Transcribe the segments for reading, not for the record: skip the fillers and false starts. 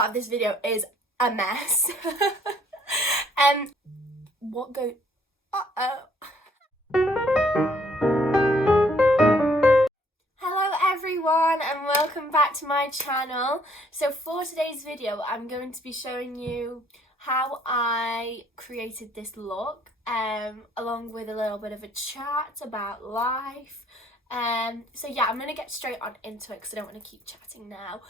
start of this video is a mess. What go... Hello everyone and welcome back to my channel. So for today's video I'm going to be showing you how I created this look, along with a little bit of a chat about life. So yeah, I'm gonna get straight on into it because I don't want to keep chatting now.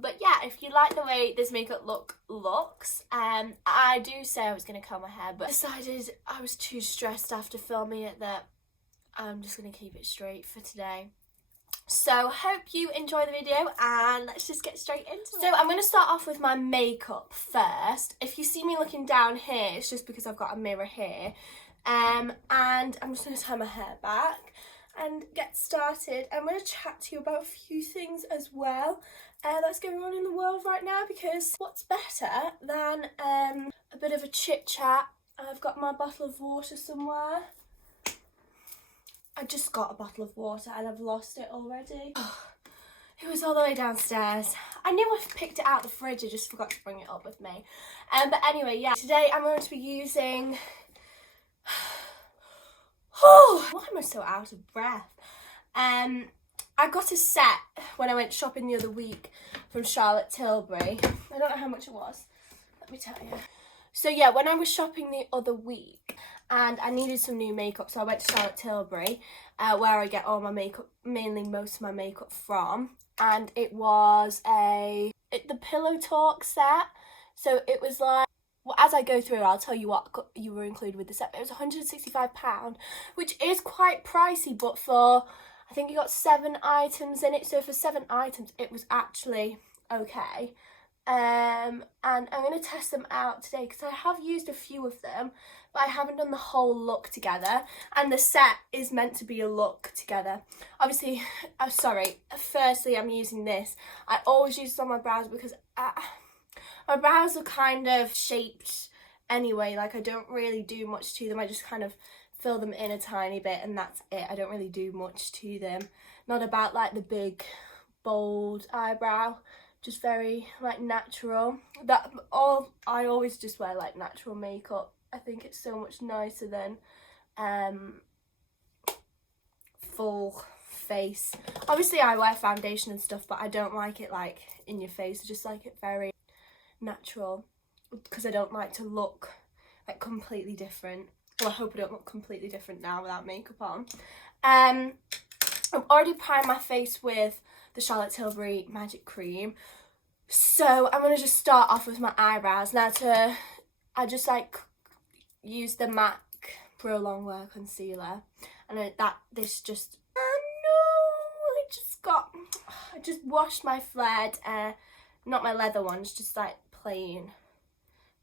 But yeah, if you like the way this makeup look looks, I do say I was gonna curl my hair, but decided I was too stressed after filming it that I'm just gonna keep it straight for today. So hope you enjoy the video and let's just get straight into it. So I'm going to start off with my makeup first. If you see me looking down here, it's just because I've got a mirror here. And I'm just going to tie my hair back and get started. I'm going to chat to you about a few things as well that's going on in the world right now, because what's better than a bit of a chit chat. I've got my bottle of water somewhere. I just got a bottle of water and I've lost it already. It was all the way downstairs. I knew I picked it out the fridge, I just forgot to bring it up with me. But anyway, yeah, today I'm going to be using... why am I so out of breath? I got a set when I went shopping the other week from Charlotte Tilbury. I don't know how much it was, let me tell you. So yeah, when I was shopping the other week and I needed some new makeup, so I went to Charlotte Tilbury, where I get all my makeup, mainly most of my makeup from, and it was the Pillow Talk set. So it was like, well, as I go through, I'll tell you what you were included with the set. It was £165, which is quite pricey, but for, I think you got 7 items in it, so for 7 items it was actually okay. And I'm going to test them out today because I have used a few of them, but I haven't done the whole look together, and the set is meant to be a look together. Obviously, I'm sorry, firstly I'm using this. I always use this on my brows because my brows are kind of shaped anyway, like I don't really do much to them. I just kind of fill them in a tiny bit and that's it. I don't really do much to them. Not about like the big bold eyebrow. Just very like natural. I always just wear like natural makeup. I think it's so much nicer than full face. Obviously I wear foundation and stuff, but I don't like it like in your face. I just like it very natural because I don't like to look like completely different. Well, I hope I don't look completely different now without makeup on. I've already primed my face with the Charlotte Tilbury Magic Cream. So I'm going to just start off with my eyebrows. Now I just like use the MAC Pro Longwear Concealer. And I just washed my flared, not my leather ones, just like plain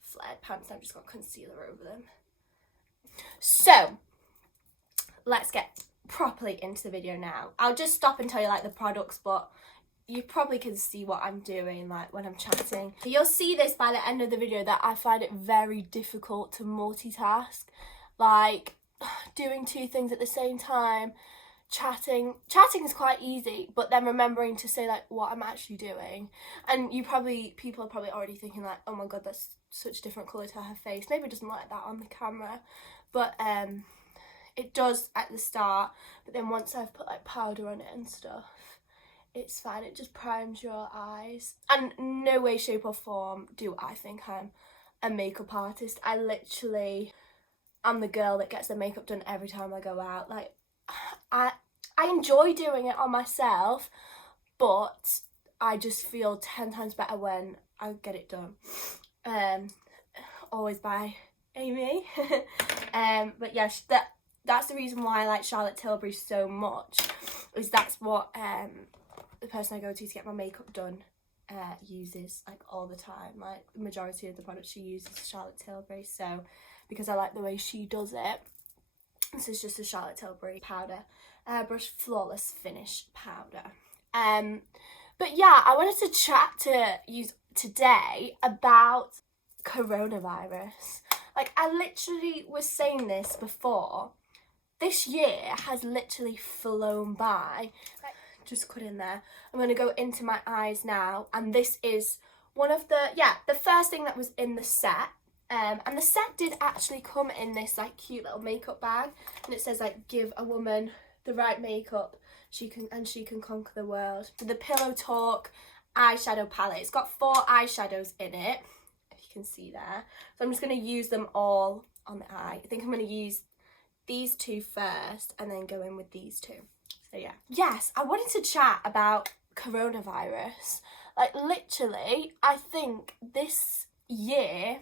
flared pants. I've just got concealer over them. So let's get properly into the video now. I'll just stop and tell you like the products, but you probably can see what I'm doing like when I'm chatting. You'll see this by the end of the video that I find it very difficult to multitask, like doing 2 things at the same time. Chatting is quite easy, but then remembering to say like what I'm actually doing. And people are probably already thinking like, oh my god, that's such a different colour to her face. Maybe it doesn't look like that on the camera, but it does at the start, but then once I've put like powder on it and stuff, it's fine. It just primes your eyes. And no way, shape or form do I think I'm a makeup artist. I'm the girl that gets the makeup done every time I go out. Like I enjoy doing it on myself, but I just feel 10 times better when I get it done. Always by Amy. But yeah, that's the reason why I like Charlotte Tilbury so much, is that's what the person I go to get my makeup done uses like all the time. Like the majority of the products she uses is Charlotte Tilbury, so because I like the way she does it, this is just a Charlotte Tilbury powder, Airbrush Flawless Finish powder. But yeah, I wanted to chat to you today about coronavirus. Like I literally was saying this before, this year has literally flown by. Like, just cut in there. I'm going to go into my eyes now, and this is the first thing that was in the set. And the set did actually come in this like cute little makeup bag, and it says like, give a woman the right makeup, she can conquer the world. The Pillow Talk eyeshadow palette. It's got 4 eyeshadows in it, if you can see there. So I'm just going to use them all on the eye. I think I'm going to use these 2 first and then go in with these 2. So yeah. Yes, I wanted to chat about coronavirus. Like literally, I think this year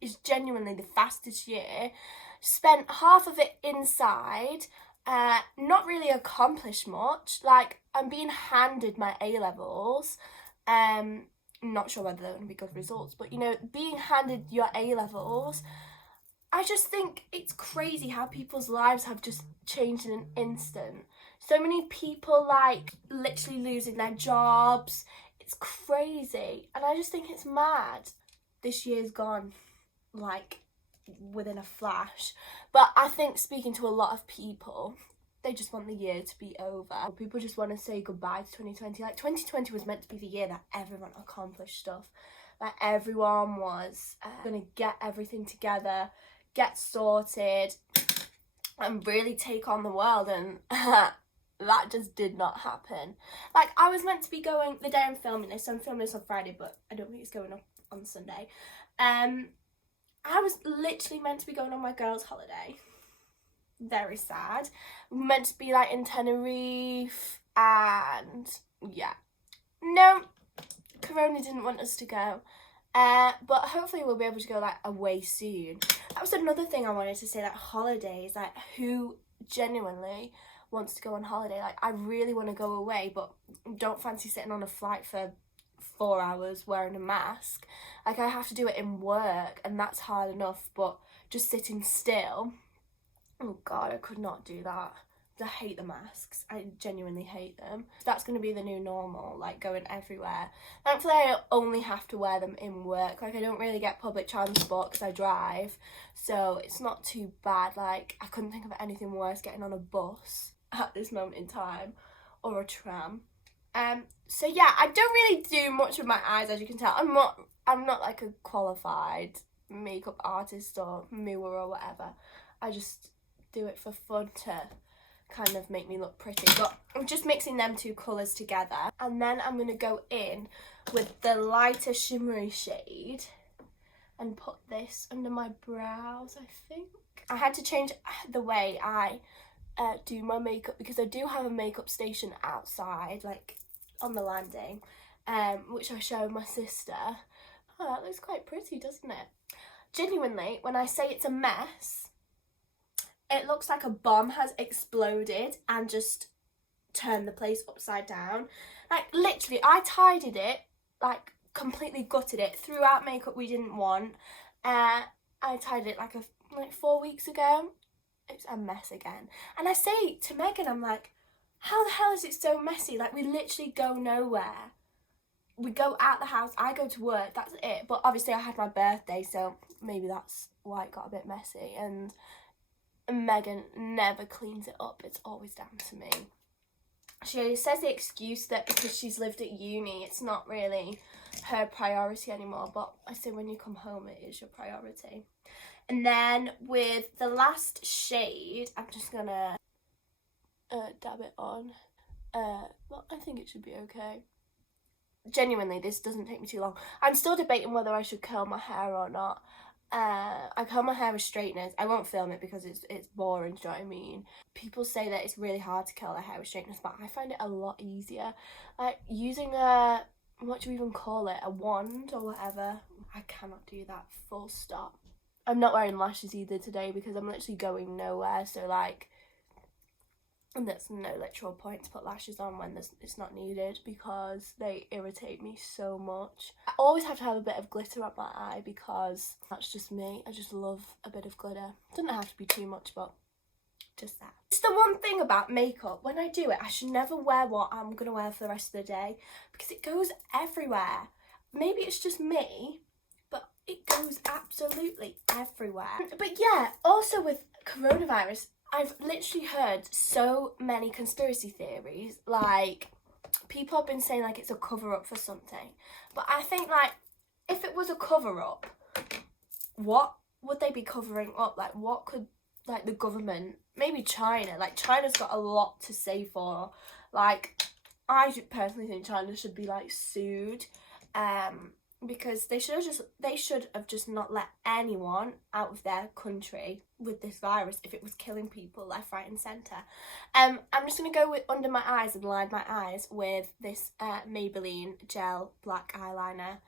is genuinely the fastest year. Spent half of it inside, not really accomplished much. Like, I'm being handed my A-levels. Not sure whether they're going to be good results, but you know, being handed your A-levels, I just think it's crazy how people's lives have just changed in an instant. So many people like literally losing their jobs. It's crazy, and I just think it's mad. This year's gone like within a flash. But I think, speaking to a lot of people, they just want the year to be over. People just want to say goodbye to 2020. Like 2020 was meant to be the year that everyone accomplished stuff. Like everyone was gonna get everything together, get sorted, and really take on the world, and that just did not happen. Like, I was meant to be going, the day I'm filming this, so I'm filming this on Friday, but I don't think it's going up on Sunday. I was literally meant to be going on my girls' holiday. Very sad. Meant to be like in Tenerife, and yeah. No, Corona didn't want us to go. But hopefully we'll be able to go like away soon. That was another thing I wanted to say, like holidays, like who genuinely wants to go on holiday? Like, I really want to go away, but don't fancy sitting on a flight for 4 hours wearing a mask. Like, I have to do it in work, and that's hard enough, but just sitting still, oh god, I could not do that. I hate the masks. I genuinely hate them. That's going to be the new normal, like going everywhere. Thankfully, I only have to wear them in work. Like, I don't really get public transport because I drive, so it's not too bad. Like, I couldn't think of anything worse getting on a bus at this moment in time, or a tram. So yeah, I don't really do much with my eyes, as you can tell. I'm not like a qualified makeup artist or mover or whatever. I just do it for fun to kind of make me look pretty. But I'm just mixing them 2 colours together, and then I'm going to go in with the lighter shimmery shade and put this under my brows, I think. I had to change the way I do my makeup, because I do have a makeup station outside, like on the landing, which I share with my sister. Oh, that looks quite pretty, doesn't it? Genuinely, when I say it's a mess, it looks like a bomb has exploded and just turned the place upside down. Like, literally, I tidied it, like completely gutted it, threw out makeup we didn't want. I tidied it like 4 weeks ago. It's a mess again. And I say to Megan, I'm like, how the hell is it so messy? Like, we literally go nowhere. We go out the house, I go to work, that's it. But obviously I had my birthday, so maybe that's why it got a bit messy. And Megan never cleans it up. It's always down to me. She says the excuse that because she's lived at uni, it's not really her priority anymore. But I say when you come home, it is your priority. And then with the last shade, I'm just gonna dab it on. Well, I think it should be okay. Genuinely, this doesn't take me too long. I'm still debating whether I should curl my hair or not. I curl my hair with straighteners. I won't film it because it's boring, do you know what I mean? People say that it's really hard to curl their hair with straighteners, but I find it a lot easier. Like, using a, what do you even call it, a wand or whatever, I cannot do that, full stop. I'm not wearing lashes either today because I'm literally going nowhere, so like, and there's no literal point to put lashes on when it's not needed because they irritate me so much. I always have to have a bit of glitter up my eye because that's just me. I just love a bit of glitter. Doesn't have to be too much, but just that. It's the one thing about makeup. When I do it, I should never wear what I'm going to wear for the rest of the day because it goes everywhere. Maybe it's just me, but it goes absolutely everywhere. But yeah, also with coronavirus, I've literally heard so many conspiracy theories, like people have been saying like it's a cover-up for something. But I think like if it was a cover-up, what would they be covering up? Like what could like the government, maybe China, like China's got a lot to say for. Like I personally think China should be like sued, because they should have just not let anyone out of their country with this virus if it was killing people left, right and centre. I'm just going to go with under my eyes and line my eyes with this Maybelline gel black eyeliner.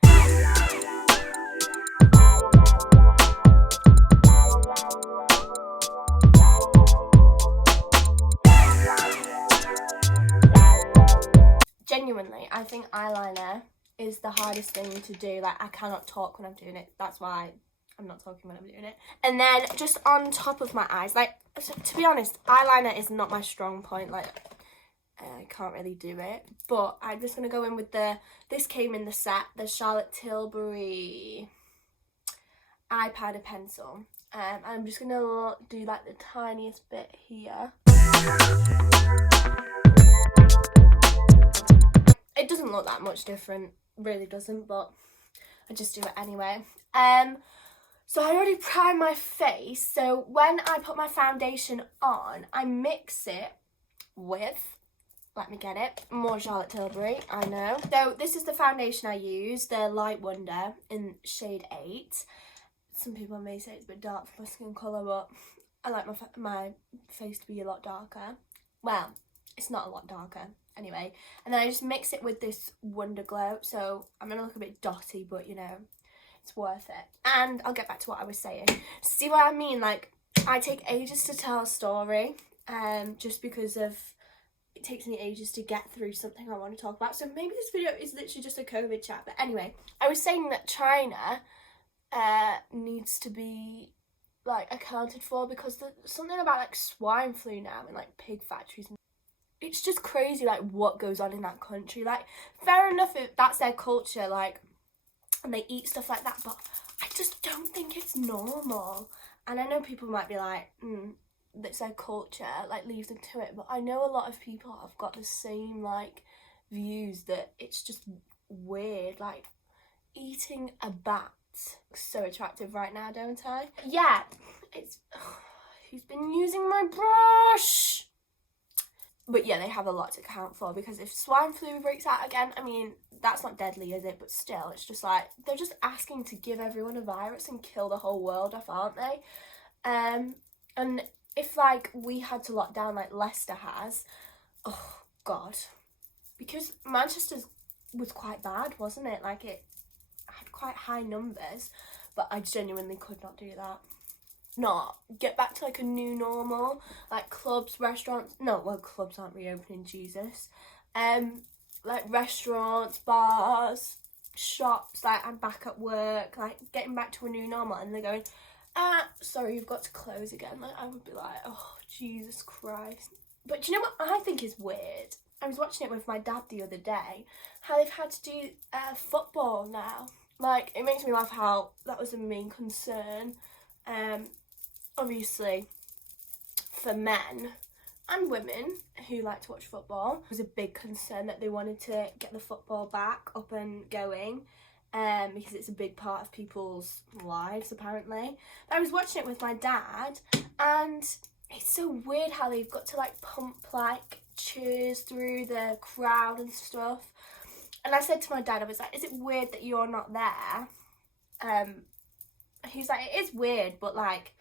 Genuinely, I think eyeliner is the hardest thing to do. Like, I cannot talk when I'm doing it. That's why I'm not talking when I'm doing it. And then just on top of my eyes, like, to be honest, eyeliner is not my strong point. Like, I can't really do it. But I'm just going to go in with this came in the set, the Charlotte Tilbury eye powder pencil. I'm just going to do, like, the tiniest bit here. It doesn't look that much different, really doesn't, but I just do it anyway. So I already primed my face, so when I put my foundation on, I mix it with, let me get it, more Charlotte Tilbury, I know. So this is the foundation I use, the Light Wonder in shade 8. Some people may say it's a bit dark for my skin colour, but I like my face to be a lot darker. Well, it's not a lot darker. Anyway, and then I just mix it with this Wonder Glow, so I'm going to look a bit dotty, but, you know, it's worth it. And I'll get back to what I was saying. See what I mean? Like, I take ages to tell a story, just because of, it takes me ages to get through something I want to talk about. So maybe this video is literally just a COVID chat. But anyway, I was saying that China needs to be, like, accounted for, because there's something about, like, swine flu now in, like, pig factories. It's just crazy, like, what goes on in that country. Like, fair enough if that's their culture, like, and they eat stuff like that, but I just don't think it's normal. And I know people might be like, that's their culture, like, leave them to it. But I know a lot of people have got the same, like, views that it's just weird. Like, eating a bat. So attractive right now, don't I? Yeah, it's... who's been using my brush? But yeah, they have a lot to account for, because if swine flu breaks out again, I mean, that's not deadly, is it? But still, it's just like, they're just asking to give everyone a virus and kill the whole world off, aren't they? And if, like, we had to lock down like Leicester has, oh, God. Because Manchester was quite bad, wasn't it? Like, it had quite high numbers, but I genuinely could not do that. Not get back to like a new normal, like clubs, restaurants. No, well, clubs aren't reopening, Jesus. Like restaurants, bars, shops. Like, I'm back at work, like getting back to a new normal, and they're going, sorry, you've got to close again. Like, I would be like, oh, Jesus Christ. But do you know what I think is weird? I was watching it with my dad the other day, how they've had to do football now. Like, it makes me laugh how that was a main concern. Obviously, for men and women who like to watch football, it was a big concern that they wanted to get the football back up and going, because it's a big part of people's lives, apparently. But I was watching it with my dad, and it's so weird how they've got to like pump like cheers through the crowd and stuff. And I said to my dad, I was like, is it weird that you're not there? He's like, it is weird, but like,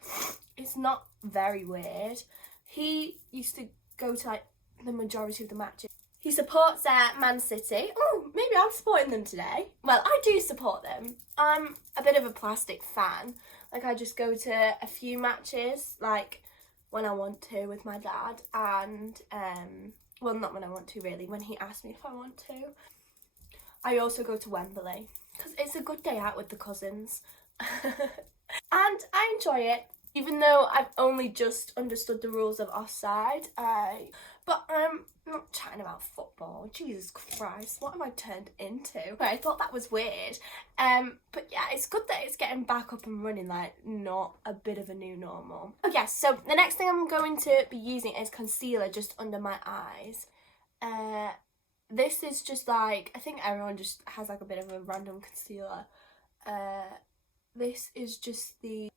it's not very weird. He used to go to like the majority of the matches. He supports Man City. Oh, maybe I'm supporting them today. Well, I do support them. I'm a bit of a plastic fan. Like, I just go to a few matches, like when I want to with my dad, and well, not when I want to really, when he asks me if I want to. I also go to Wembley because it's a good day out with the cousins. And I enjoy it, even though I've only just understood the rules of offside. But I'm not chatting about football. Jesus Christ, what have I turned into? I thought that was weird. But yeah, it's good that it's getting back up and running, like, not a bit of a new normal. Oh yes, so the next thing I'm going to be using is concealer just under my eyes. this is just like, I think everyone just has like a bit of a random concealer. This is just the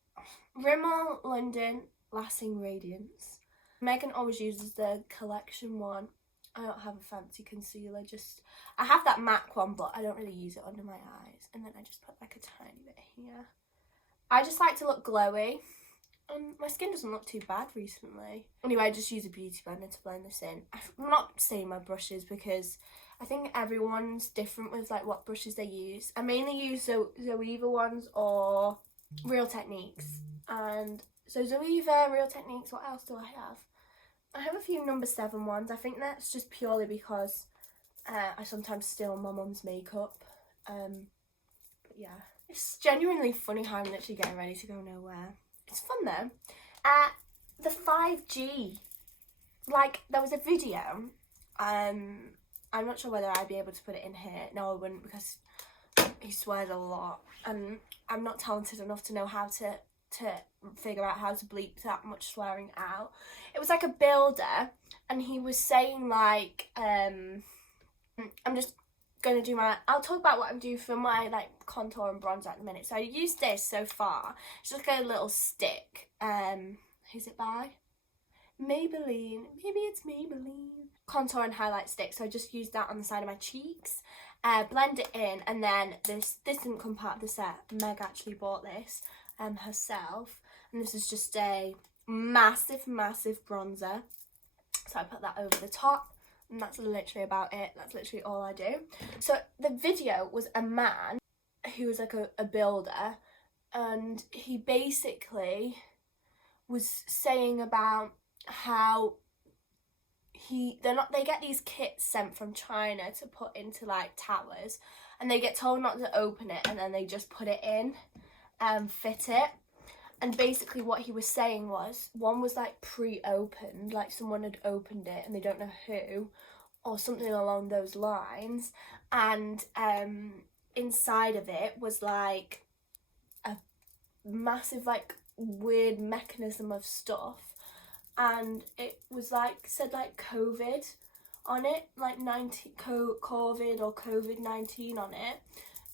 Rimmel London Lasting Radiance. Megan always uses the collection one. I don't have a fancy concealer, I have that MAC one, but I don't really use it under my eyes. And then I just put like a tiny bit here. I just like to look glowy. My skin doesn't look too bad recently. Anyway, I just use a beauty blender to blend this in. I'm not saying my brushes because I think everyone's different with like what brushes they use. I mainly use Zoeva ones or Real Techniques. And so Zoeva, Real Techniques, what else do I have? I have a few number 7 ones. I think that's just purely because I sometimes steal my mum's makeup. But yeah. It's genuinely funny how I'm literally getting ready to go nowhere. It's fun though. The 5G. Like, there was a video. I'm not sure whether I'd be able to put it in here. No, I wouldn't, because he swears a lot. And I'm not talented enough to know how to figure out how to bleep that much swearing out. It was like a builder, and he was saying like, I'm just gonna do I'll talk about what I'm doing for my like contour and bronzer at the minute. So I used this so far. It's just like a little stick. Who's it by? Maybelline. Maybe it's Maybelline. Contour and highlight stick. So I just used that on the side of my cheeks. Blend it in, and then this didn't come part of the set. Meg actually bought this herself, and this is just a massive bronzer. So I put that over the top, and that's literally about it. That's literally all I do. So the video was a man who was like a builder, and he basically was saying about how they get these kits sent from China to put into like towers, and they get told not to open it, and then they just put it in and fit it. And basically what he was saying was, one was like pre-opened, like someone had opened it and they don't know who, or something along those lines, and inside of it was like a massive like weird mechanism of stuff, and it was like said like COVID on it, like COVID or COVID-19 on it.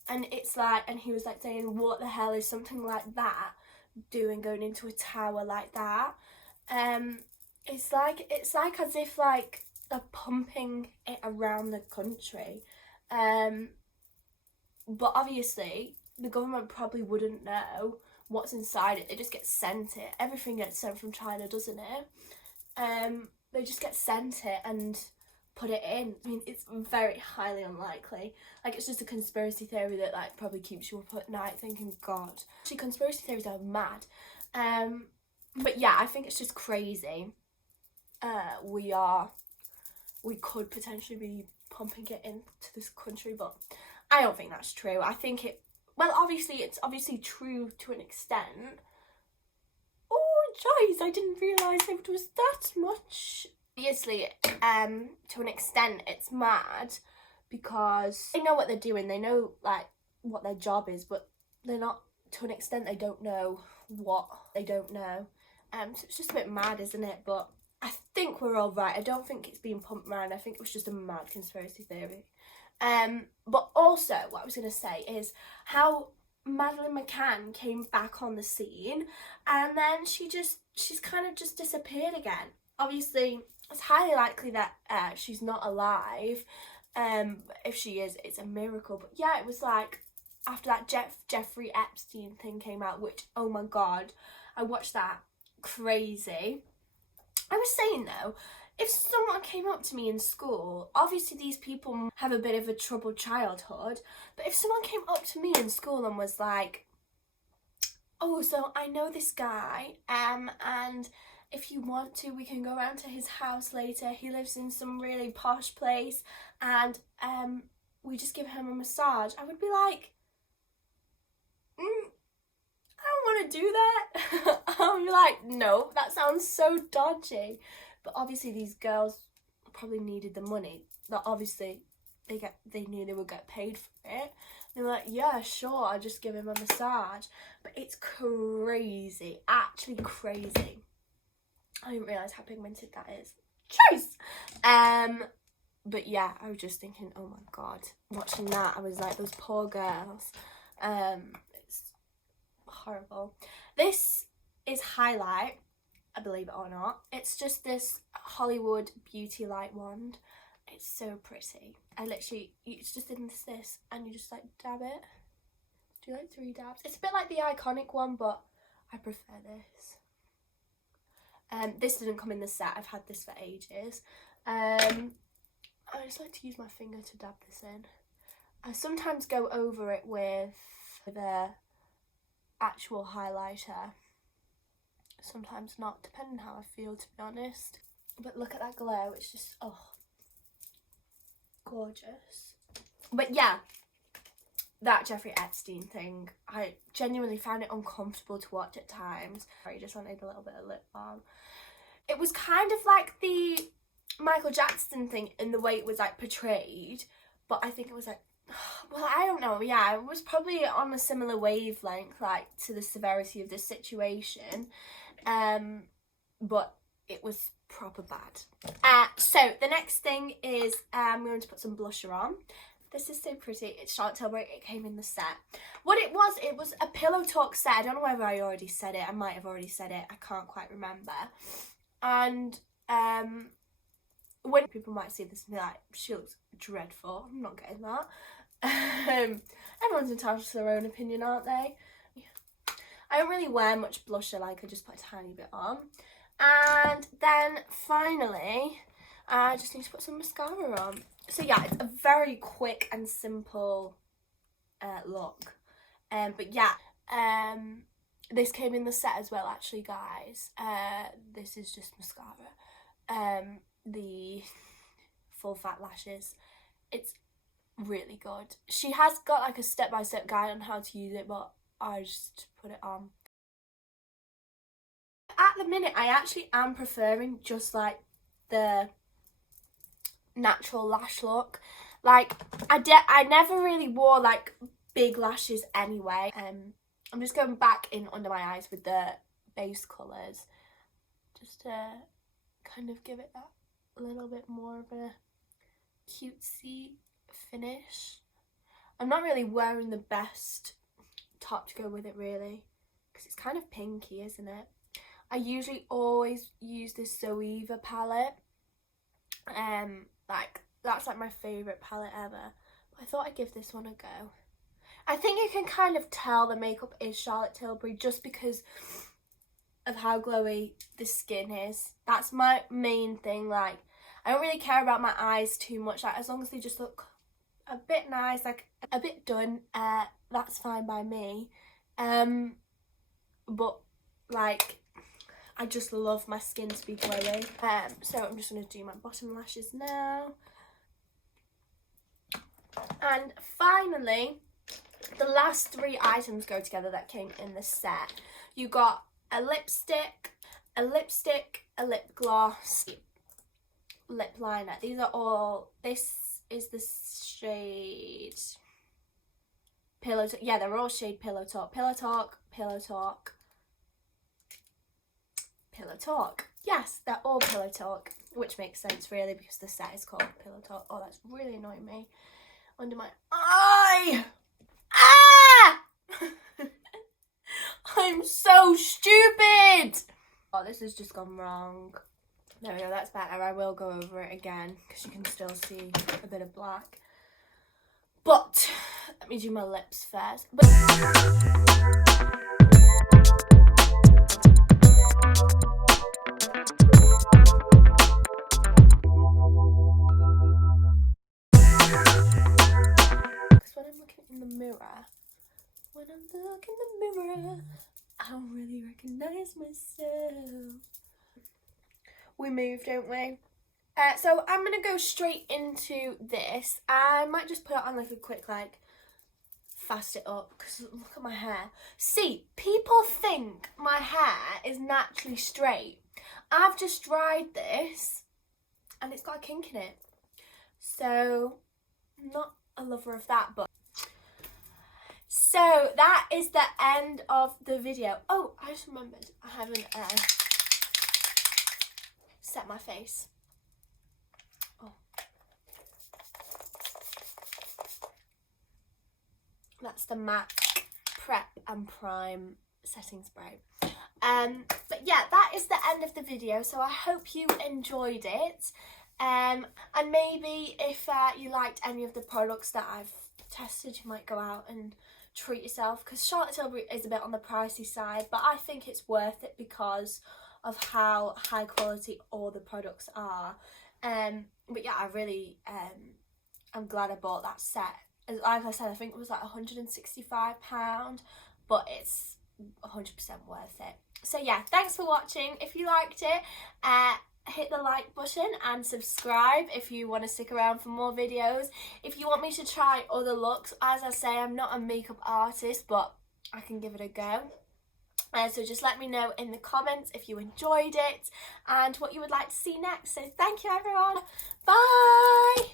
And it's like, and he was like saying, what the hell is something like that going into a tower like that? It's like as if like they're pumping it around the country. But obviously the government probably wouldn't know what's inside it. They just get sent it. Everything gets sent from China, doesn't it? They just get sent it and put it in. I mean, it's very highly unlikely. Like, it's just a conspiracy theory that like probably keeps you up at night thinking, God. Actually, conspiracy theories are mad. But yeah, I think it's just crazy. We could potentially be pumping it into this country, but I don't think that's true. I think it's obviously true to an extent. Oh, guys, I didn't realise it was that much. Obviously, to an extent, it's mad because they know what they're doing. They know like what their job is, but they're not. To an extent, they don't know what they don't know. So it's just a bit mad, isn't it? But I think we're all right. I don't think it's being pumped around. I think it was just a mad conspiracy theory. But also, what I was gonna say is how Madeleine McCann came back on the scene, and then she's kind of just disappeared again. Obviously, it's highly likely that she's not alive. If she is, it's a miracle. But yeah, it was like after that Jeffrey Epstein thing came out, which, oh my God, I watched that. Crazy. I was saying though, if someone came up to me in school, obviously these people have a bit of a troubled childhood, but if someone came up to me in school and was like, oh, so I know this guy, and if you want to, we can go around to his house later. He lives in some really posh place, and we just give him a massage. I would be like, I don't want to do that. I'm like, no, that sounds so dodgy. But obviously these girls probably needed the money. That obviously they knew they would get paid for it. They were like, yeah, sure, I'll just give him a massage. But it's crazy, actually crazy. I didn't realise how pigmented that is. Choice! But yeah, I was just thinking, oh my god, watching that, I was like, those poor girls. It's horrible. This is highlight, believe it or not. It's just this Hollywood Beauty Light wand. It's so pretty. I literally, it's just in this, and you just like dab it. Do like 3 dabs. It's a bit like the Iconic one, but I prefer this. This didn't come in the set. I've had this for ages. I just like to use my finger to dab this in. I sometimes go over it with the actual highlighter. Sometimes not, depending how I feel, to be honest. But look at that glow. It's just, oh, gorgeous. But yeah, that Jeffrey Epstein thing, I genuinely found it uncomfortable to watch at times. I just wanted a little bit of lip balm. It was kind of like the Michael Jackson thing in the way it was like portrayed, but I think it was like, well, I don't know, yeah, it was probably on a similar wavelength, like, to the severity of the situation, but it was proper bad. So the next thing is I'm going to put some blusher on. This is so pretty. It's Charlotte Tilbury. It came in the set. What it was a Pillow Talk set. I don't know whether I already said it. I might have already said it. I can't quite remember. And when people might see this and be like, she looks dreadful. I'm not getting that. Everyone's entitled to their own opinion, aren't they? Yeah. I don't really wear much blusher. Like, I just put a tiny bit on. And then finally, I just need to put some mascara on. So yeah, it's a very quick and simple look. But yeah, this came in the set as well, actually, guys. This is just mascara. The full fat lashes. It's really good. She has got like a step-by-step guide on how to use it, but I just put it on. At the minute, I actually am preferring just like the natural lash look. Like, I never really wore like big lashes anyway. I'm just going back in under my eyes with the base colours, just to kind of give it that little bit more of a cutesy finish. I'm not really wearing the best top to go with it, really, because it's kind of pinky, isn't it? I usually always use this Zoeva palette. Like, that's like my favourite palette ever. But I thought I'd give this one a go. I think you can kind of tell the makeup is Charlotte Tilbury just because of how glowy the skin is. That's my main thing. Like, I don't really care about my eyes too much. Like, as long as they just look a bit nice, like a bit done, that's fine by me. But like, I just love my skin to be glowy. So I'm just going to do my bottom lashes now. And finally, the last 3 items go together that came in the set. You got a lipstick, a lip gloss, lip liner. These are all, this is the shade Pillow Talk. Yeah, they're all shade Pillow Talk. Pillow Talk, Pillow Talk, Pillow Talk. Yes, they're all Pillow Talk, which makes sense really because the set is called Pillow Talk. Oh, that's really annoying me. Under my eye! Ah! I'm so stupid! Oh, this has just gone wrong. There we go, that's better. I will go over it again because you can still see a bit of black. But let me do my lips first. When I look in the mirror, I don't really recognise myself. We move, don't we? So I'm going to go straight into this. I might just put it on like a quick, like, fast it up, because look at my hair. See, people think my hair is naturally straight. I've just dried this, and it's got a kink in it. So, I'm not a lover of that, but... So that is the end of the video. Oh, I just remembered I haven't set my face. Oh, That's the MAC Prep and Prime setting spray. But yeah, that is the end of the video, so I hope you enjoyed it. And maybe if you liked any of the products that I've tested, you might go out and treat yourself, because Charlotte Tilbury is a bit on the pricey side, but I think it's worth it because of how high quality all the products are. But yeah, I really I'm glad I bought that set. Like I said, I think it was like £165, but it's 100% worth it. So yeah, thanks for watching. If you liked it, hit the like button and subscribe if you want to stick around for more videos. If you want me to try other looks, as I say, I'm not a makeup artist, but I can give it a go. So just let me know in the comments if you enjoyed it and what you would like to see next. So thank you, everyone. Bye.